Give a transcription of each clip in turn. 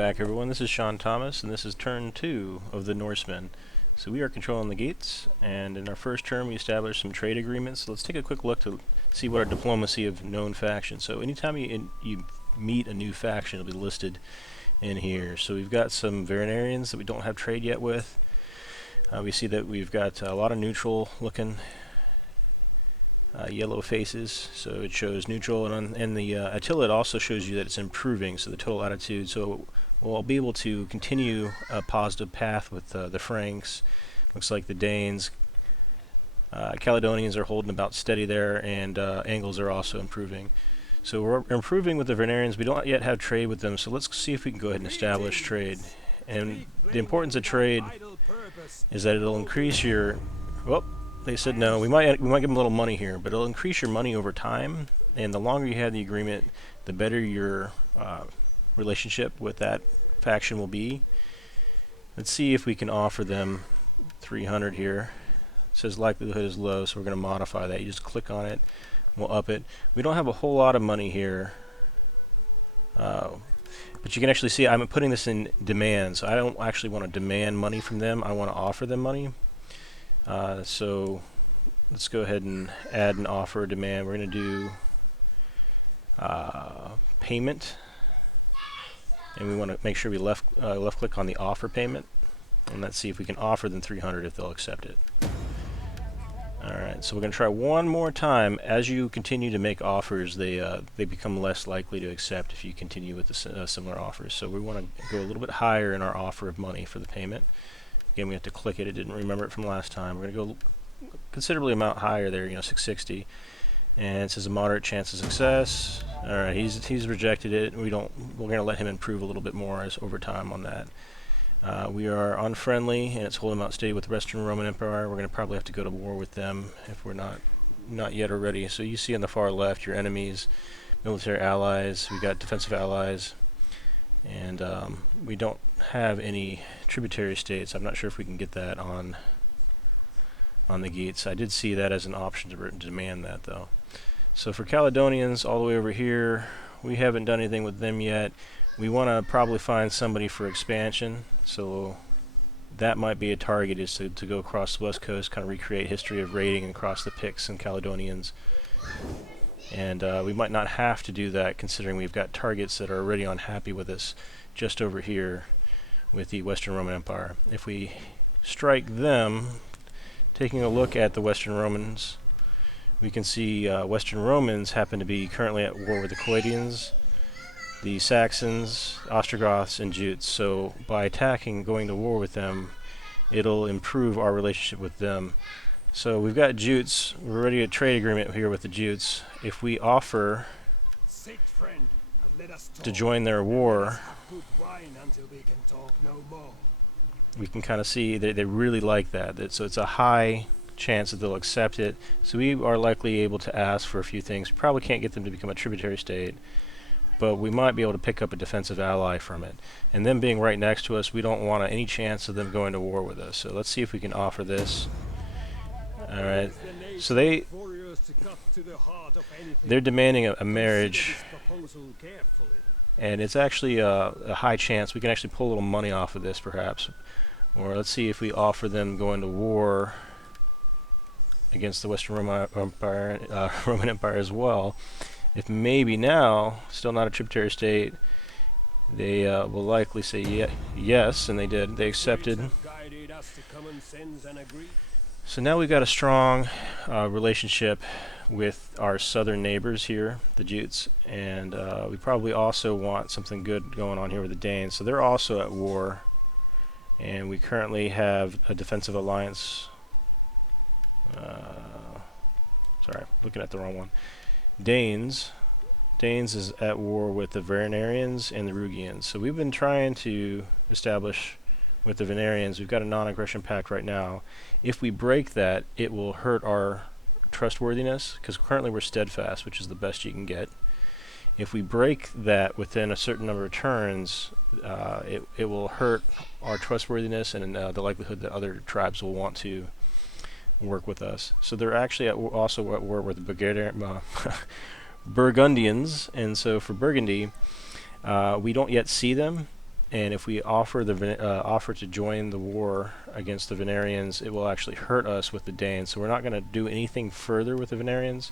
back, everyone. This is SeanThomas, and this is turn 2 of the Norsemen. So we are controlling the gates, and in our first turn we established some trade agreements. So let's take a quick look to see what our diplomacy of known factions. So anytime you meet a new faction, it'll be listed in here. So we've got some Veronarians that we don't have trade yet with. We see that we've got a lot of neutral looking yellow faces, so it shows neutral, and in the Attila it also shows you that it's improving, so the total attitude. So we'll be able to continue a positive path with the Franks. Looks like the Danes, Caledonians are holding about steady there, and Angles are also improving. So we're improving with the Veronarians. We don't yet have trade with them, so let's see if we can go ahead and establish trade. And the importance of trade is that it'll increase your... Well, they said no. We might give them a little money here, but it'll increase your money over time. And the longer you have the agreement, the better your relationship with that faction will be. Let's see if we can offer them 300 here. It says likelihood is low, so we're going to modify that. You just click on it, we'll up it. We don't have a whole lot of money here, but you can actually see I'm putting this in demand. So I don't actually want to demand money from them. I want to offer them money. So let's go ahead and add an offer demand. We're going to do payment, and we want to make sure we left click on the offer payment, and let's see if we can offer them 300 if they'll accept it. Alright, so we're going to try one more time. As you continue to make offers, they become less likely to accept if you continue with the similar offers. So we want to go a little bit higher in our offer of money for the payment. Again, we have to click it. It didn't remember it from last time. We're going to go considerably amount higher there, 660. And it says a moderate chance of success. All right, he's rejected it. We're going to let him improve a little bit more over time on that. We are unfriendly, and it's holding out steady with the Western Roman Empire. We're going to probably have to go to war with them if we're not yet already. So you see on the far left your enemies, military allies. We got defensive allies, and we don't have any tributary states. I'm not sure if we can get that on the gates. I did see that as an option to demand that, though. So for Caledonians, all the way over here, we haven't done anything with them yet. We want to probably find somebody for expansion, so that might be a target, is to go across the west coast, kind of recreate history of raiding across the Picts and Caledonians. And we might not have to do that, considering we've got targets that are already unhappy with us just over here with the Western Roman Empire. If we strike them, taking a look at the Western Romans, we can see Western Romans happen to be currently at war with the Coedians, the Saxons, Ostrogoths, and Jutes. So by attacking, going to war with them, it'll improve our relationship with them. So we've got Jutes. We're already at a trade agreement here with the Jutes. If we offer to join their war, we can kind of see that they really like that. So it's a high chance that they'll accept it. So we are likely able to ask for a few things. Probably can't get them to become a tributary state, but we might be able to pick up a defensive ally from it. And them being right next to us, we don't want any chance of them going to war with us. So let's see if we can offer this. Alright, so they're demanding a marriage, and it's actually a high chance. We can actually pull a little money off of this, perhaps. Or let's see if we offer them going to war against the Western Roman Empire as well. If maybe now, still not a tributary state, they will likely say yes, and they did. They accepted. So now we've got a strong relationship with our southern neighbors here, the Jutes, and we probably also want something good going on here with the Danes. So they're also at war, and we currently have a defensive alliance. Sorry, looking at the wrong one. Danes is at war with the Veronarians and the Rugians. So we've been trying to establish with the Veronarians. We've got a non-aggression pact right now. If we break that, it will hurt our trustworthiness, because currently we're steadfast, which is the best you can get. If we break that within a certain number of turns, it will hurt our trustworthiness and the likelihood that other tribes will want to work with us. So they're actually also at war with the Burgundians, and so for Burgundy, we don't yet see them, and if we offer offer to join the war against the Venarians, it will actually hurt us with the Danes. So we're not going to do anything further with the Venarians.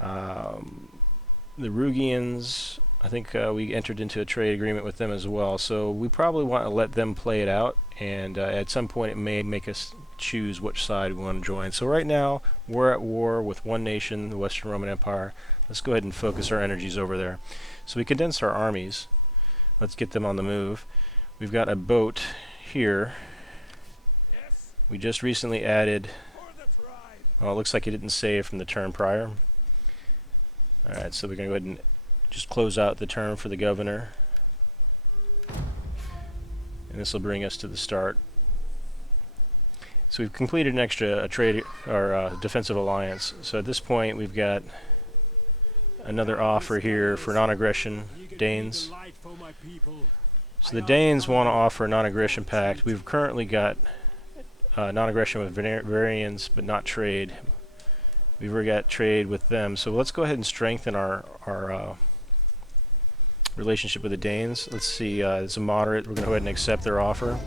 The Rugians, I think we entered into a trade agreement with them as well, so we probably want to let them play it out, and at some point it may make us choose which side we want to join. So right now we're at war with one nation, the Western Roman Empire. Let's go ahead and focus our energies over there. So we condensed our armies. Let's get them on the move. We've got a boat here. We just recently added, well, it looks like it didn't save from the turn prior. Alright, so we're going to go ahead and just close out the turn for the governor. And this will bring us to the start. So we've completed an extra trade or defensive alliance. So at this point we've got another offer here for non-aggression, Danes. So the Danes want to offer a non-aggression pact. We've currently got non-aggression with Varians, but not trade. We've already got trade with them, so let's go ahead and strengthen our relationship with the Danes. Let's see, it's a moderate. We're going to go ahead and accept their offer.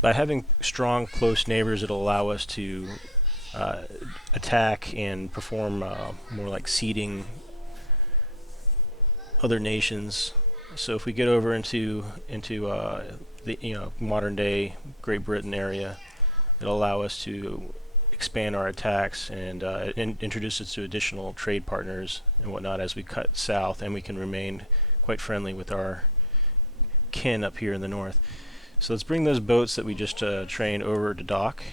By having strong, close neighbors, it'll allow us to attack and perform more like sieging other nations. So if we get over into the modern day Great Britain area, it'll allow us to expand our attacks and introduce us to additional trade partners and whatnot as we cut south, and we can remain quite friendly with our kin up here in the north. So let's bring those boats that we just trained over to dock.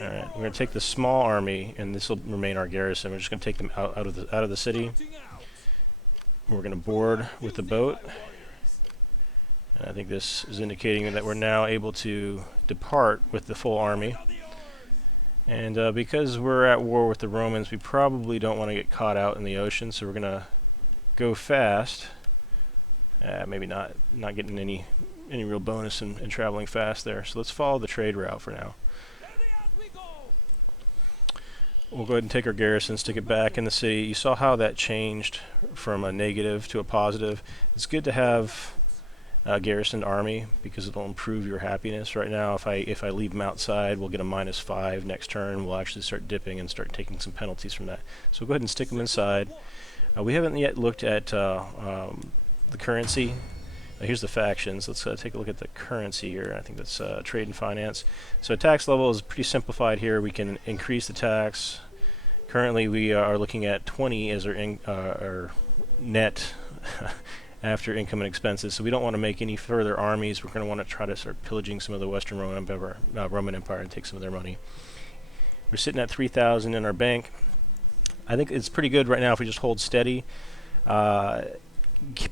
Alright, we're going to take the small army, and this will remain our garrison. We're just going to take them out of the city. We're going to board with the boat. And I think this is indicating that we're now able to depart with the full army. And because we're at war with the Romans, we probably don't want to get caught out in the ocean, so we're going to go fast. Maybe not getting any real bonus in traveling fast there. So let's follow the trade route for now. We'll go ahead and take our garrison, stick it back in the city. You saw how that changed from a negative to a positive. It's good to have a garrisoned army because it'll improve your happiness. Right now, if I leave them outside, we'll get a -5 next turn. We'll actually start dipping and start taking some penalties from that. So we'll go ahead and stick them inside. We haven't yet looked at the currency. Here's the factions. Let's take a look at the currency here. I think that's trade and finance. So tax level is pretty simplified here. We can increase the tax. Currently we are looking at 20 as our net after income and expenses. So we don't want to make any further armies. We're going to want to try to start pillaging some of the Western Roman Empire and take some of their money. We're sitting at 3,000 in our bank. I think it's pretty good right now if we just hold steady.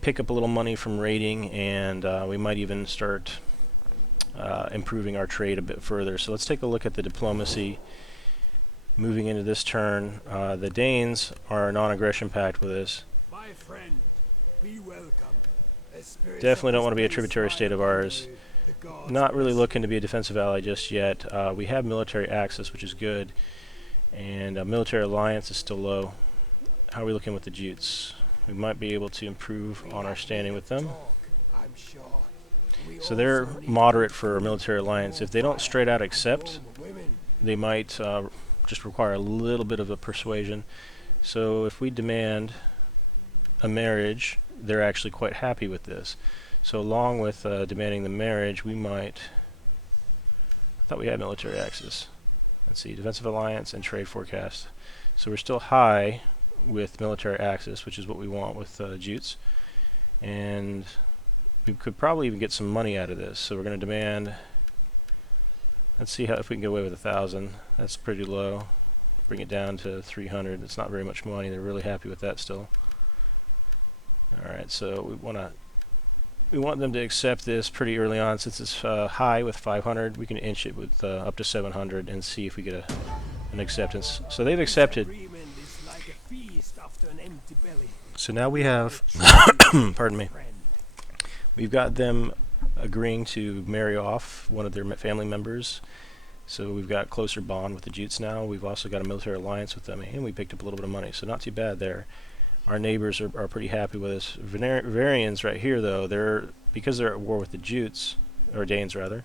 Pick up a little money from raiding, and we might even start improving our trade a bit further. So let's take a look at the diplomacy. Moving into this turn, the Danes are a non-aggression pact with us. My friend, be welcome. Definitely don't want to be a tributary state of ours. Not really looking to be a defensive ally just yet. We have military access, which is good, and military alliance is still low. How are we looking with the Jutes? We might be able to improve on our standing with them. So they're moderate for a military alliance. If they don't straight out accept, they might just require a little bit of a persuasion. So if we demand a marriage, they're actually quite happy with this. So along with demanding the marriage, we might... I thought we had military access. Let's see, defensive alliance and trade forecast. So we're still high with military access, which is what we want with Jutes. And we could probably even get some money out of this. So we're going to demand... Let's see if we can get away with 1,000. That's pretty low. Bring it down to 300. It's not very much money. They're really happy with that still. Alright, so we want them to accept this pretty early on. Since it's high with 500, we can inch it with up to 700 and see if we get an acceptance. So they've accepted. So now we have, pardon me, we've got them agreeing to marry off one of their family members. So we've got closer bond with the Jutes now. We've also got a military alliance with them, and we picked up a little bit of money, so not too bad there. Our neighbors are pretty happy with us. Varians right here, though, because they're at war with the Jutes, or Danes rather,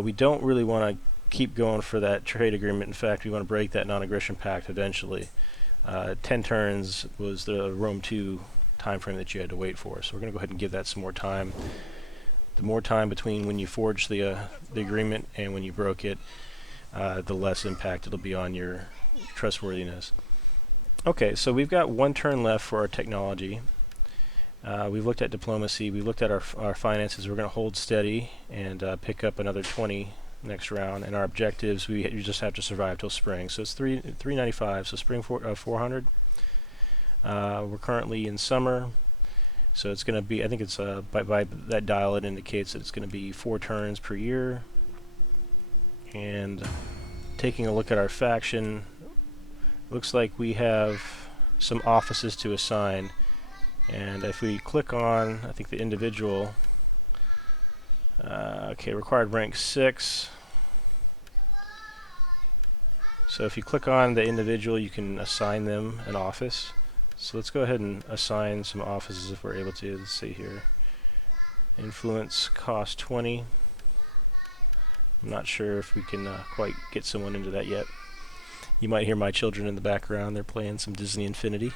we don't really want to keep going for that trade agreement. In fact, we want to break that non-aggression pact eventually. 10 turns was the Rome 2 time frame that you had to wait for, so we're going to go ahead and give that some more time. The more time between when you forged the agreement and when you broke it, the less impact it'll be on your trustworthiness. Okay, so we've got 1 turn left for our technology. We've looked at diplomacy. We've looked at our finances. We're going to hold steady and pick up another 20 next round. And our objectives, you just have to survive till spring. So it's 395. So spring 400. We're currently in summer. So it's going to be, I think it's by that dial it indicates that it's going to be 4 turns per year. And taking a look at our faction, looks like we have some offices to assign. And if we click on, I think the individual, okay, required rank 6. So if you click on the individual, you can assign them an office. So let's go ahead and assign some offices if we're able to. Let's see here. Influence cost 20. I'm not sure if we can quite get someone into that yet. You might hear my children in the background. They're playing some Disney Infinity.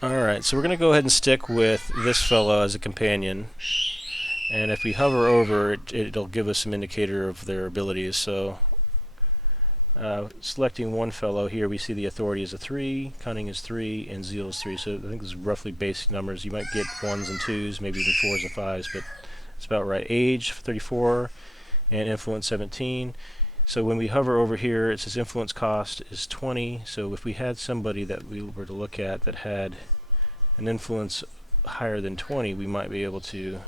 Alright, so we're going to go ahead and stick with this fellow as a companion. And if we hover over it, it'll give us some indicator of their abilities. So selecting one fellow here, we see the authority is a 3, cunning is 3, and zeal is 3. So I think this is roughly basic numbers. You might get 1s and 2s, maybe even 4s and 5s, but it's about right. Age 34 and influence 17. So when we hover over here, it says influence cost is 20. So if we had somebody that we were to look at that had an influence higher than 20, we might be able to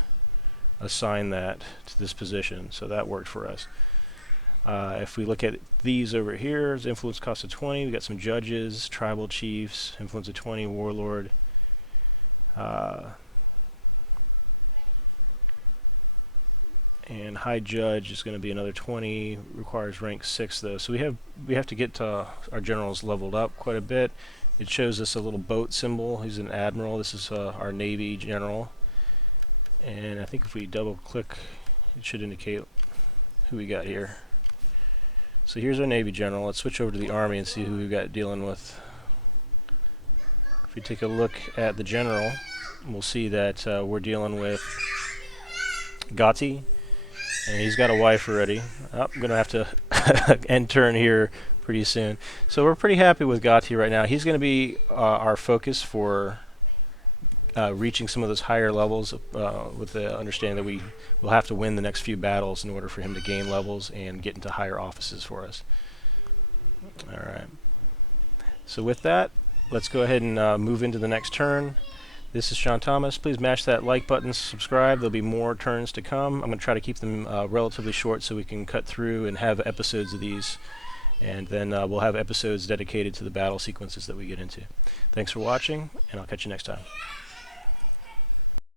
assign that to this position. So that worked for us. If we look at these over here, influence cost of 20. We got some judges, tribal chiefs, influence of 20, warlord. And high judge is going to be another 20. Requires rank 6 though, so we have to get our generals leveled up quite a bit. It shows us a little boat symbol. He's an admiral. This is our Navy general. And I think if we double click, it should indicate who we got here. So here's our Navy general. Let's switch over to the Army and see who we've got dealing with. If we take a look at the general, we'll see that we're dealing with Gatti. And he's got a wife already. Oh, I'm going to have to end turn here pretty soon. So we're pretty happy with Gatti right now. He's going to be our focus for reaching some of those higher levels with the understanding that we will have to win the next few battles in order for him to gain levels and get into higher offices for us. Alright. So with that, let's go ahead and move into the next turn. This is SeanThomas. Please mash that like button, subscribe. There'll be more turns to come. I'm going to try to keep them relatively short so we can cut through and have episodes of these. And then we'll have episodes dedicated to the battle sequences that we get into. Thanks for watching, and I'll catch you next time.